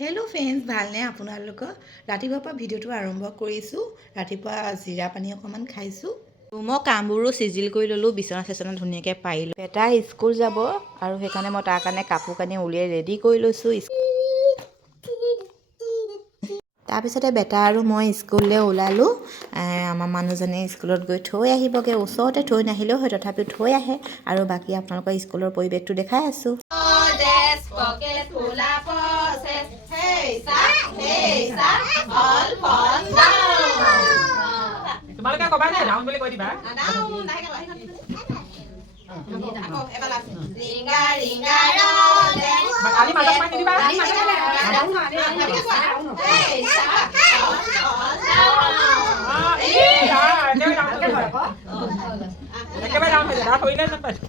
Hello' friends, ভালনে আপোনালোকৰ? ৰাতিপুৱাৰ পৰা ভিডিঅ'টো আৰম্ভ কৰিছোঁ। ৰাতিপুৱা জিৰা পানী অকণমান খাইছোঁ। মই কামবোৰো চিজিল কৰি ল'লোঁ, বিচনা চিচনা ধুনীয়াকৈ পাৰিলোঁ। বেটা স্কুল যাব আৰু সেইকাৰণে মই তাৰ কাৰণে কাপোৰ কানি উলিয়াই ৰেডি কৰি লৈছোঁ। তাৰপিছতে বেটা আৰু মই স্কুললৈ ওলালোঁ। আমাৰ মানুহজনে স্কুলত গৈ থৈ আহিবগৈ। ওচৰতে থৈ নাহিলেও হয়, তথাপিও থৈ আহে। আৰু বাকী আপোনালোকৰ স্কুলৰ পৰিৱেশটো দেখাই আছোঁ। তোমালোকে কবা নাই ডাউন বুলি কৈ দিবা কালি মাজত পাই নিদিবা একেবাৰে ডাউন হৈ যায় থৰিলে যেন পাইছো